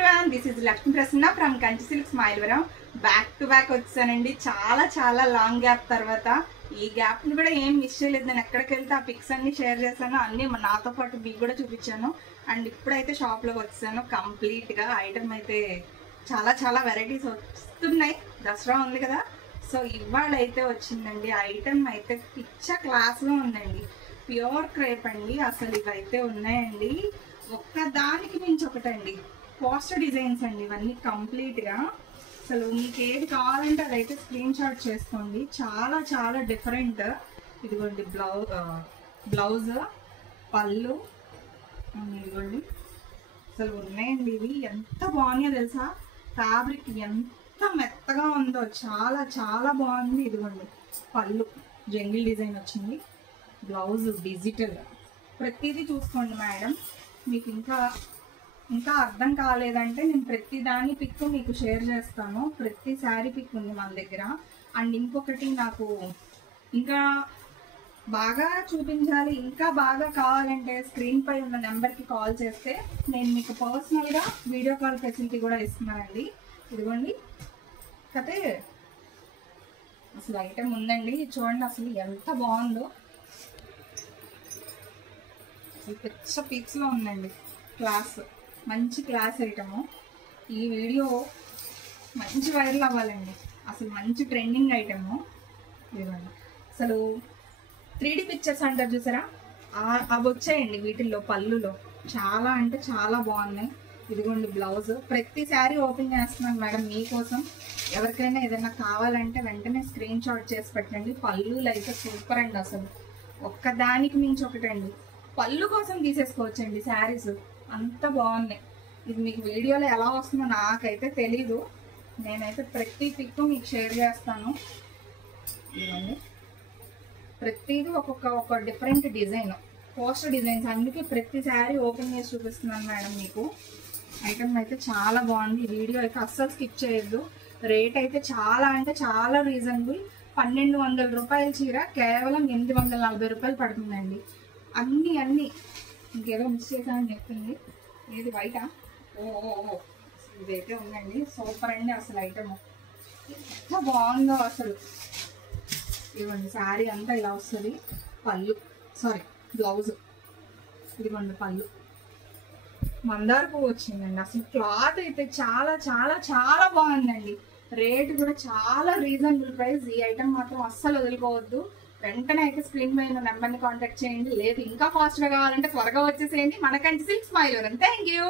everyone, this is Lakshmi Prasanna from Kanchi Silks Mayilvaram. Back to back వచ్చానండి. చాలా long gap తర్వాత ఈ gap ని కూడా ఏం మిస్ చేయలేదు. నేను ఎక్కడికి వెళ్తే ఆ పిక్స్ అన్ని షేర్ చేశాను, అన్ని నాతో పాటు మీకు కూడా చూపించాను. అండ్ ఇప్పుడైతే షాప్ లోకి వచ్చాను. కంప్లీట్ గా ఐటమ్ అయితే చాలా వెరైటీస్ వస్తున్నాయి. దసరా ఉంది కదా, సో ఇవాళ అయితే వచ్చిందండి. ఐటమ్ అయితే పిచ్చ క్లాస్ లో ఉందండి. ప్యూర్ క్రేప్ అండి. అసలు ఇవైతే ఉన్నాయండి, ఒక్కదానికి మించి ఒకటండి. పోస్టర్ డిజైన్స్ అండి ఇవన్నీ కంప్లీట్ గా. అసలు మీకు ఏది కావాలంటే అదైతే స్క్రీన్ షాట్ చేసుకోండి. చాలా డిఫరెంట్. ఇదిగోండి బ్లౌజ్, పళ్ళు, ఇదిగోండి. అసలు ఉన్నాయండి ఇవి. ఎంత బాగున్నాయో తెలుసా, ఫ్యాబ్రిక్ ఎంత మెత్తగా ఉందో, చాలా బాగుంది. ఇదిగోండి పళ్ళు జంగిల్ డిజైన్ వచ్చింది, బ్లౌజ్ డిజిటల్. ప్రతిదీ చూసుకోండి మేడం. మీకు ఇంకా అర్థం కాలేదంటే నేను ప్రతి దాని పిక్ మీకు షేర్ చేస్తాను. ప్రతి శారీ పిక్ ఉంది మన దగ్గర. అండ్ ఇంకొకటి, నాకు ఇంకా బాగా చూపించాలి, ఇంకా బాగా కావాలంటే స్క్రీన్ పై ఉన్న నెంబర్కి కాల్ చేస్తే నేను మీకు పర్సనల్గా వీడియో కాల్ ఫెసిలిటీ కూడా ఇస్తున్నానండి. ఇదిగోండి కతే అసలు ఐటమ్ ఉందండి. చూడండి అసలు ఎంత బాగుందో. పిచ్చ పీక్స్లో ఉందండి. క్లాస్, మంచి క్లాస్ ఐటము. ఈ వీడియో మంచి వైరల్ అవ్వాలండి. అసలు మంచి ట్రెండింగ్ ఐటము. ఇదిగోండి అసలు 3D పిక్చర్స్ అంటారు చూసారా, అవి వచ్చాయండి వీటిల్లో. పళ్ళులో చాలా అంటే చాలా బాగున్నాయి. ఇదిగోండి బ్లౌజ్. ప్రతి శారీ ఓపెన్ చేస్తున్నాను మేడం మీకోసం. ఎవరికైనా ఏదైనా కావాలంటే వెంటనే స్క్రీన్ షాట్ చేసి పెట్టండి. పళ్ళులు అయితే సూపర్ అండి. అసలు ఒక్కదానికి మించి ఒకటండి. పళ్ళు కోసం తీసేసుకోవచ్చండి శారీస్, అంత బాగున్నాయి. ఇది మీకు వీడియోలో ఎలా వస్తుందో నాకైతే తెలీదు. నేనైతే ప్రతి పిక్ మీకు షేర్ చేస్తాను. ఇదిగోండి ప్రతిదీ ఒక్కొక్క డిఫరెంట్ డిజైన్, పోస్టర్ డిజైన్స్. అందుకే ప్రతి శారీ ఓపెన్ చేసి చూపిస్తున్నాను మేడం మీకు. ఐటమ్ అయితే చాలా బాగుంది. ఈ వీడియో అయితే అస్సలు స్కిప్ చేయొద్దు. రేట్ అయితే చాలా అంటే చాలా రీజనబుల్. 1200 రూపాయల చీర కేవలం 840 రూపాయలు పడుతుందండి. అన్నీ ఇంకేదో మిస్ చేశానని చెప్తుంది. ఏది వైటా? ఓ ఇదైతే ఉందండి. సూపర్ అండి అసలు ఐటమ్. ఎంత బాగుందో అసలు. ఇదిగోండి శారీ అంతా ఇలా వస్తుంది. పళ్ళు, బ్లౌజ్. ఇదిగోండి పళ్ళు, మందార పువ్వు వచ్చిందండి. అసలు క్లాత్ అయితే చాలా బాగుందండి. రేట్ కూడా చాలా రీజనబుల్ ప్రైస్. ఈ ఐటమ్ మాత్రం అస్సలు వదులుకోవద్దు. వెంటనే అయితే స్క్రీన్ పైన నెంబర్ని కాంటాక్ట్ చేయండి. లేదు ఇంకా ఫాస్ట్గా కావాలంటే త్వరగా వచ్చేసేయండి. మన Kanchi silks Mylavaram. Thank you.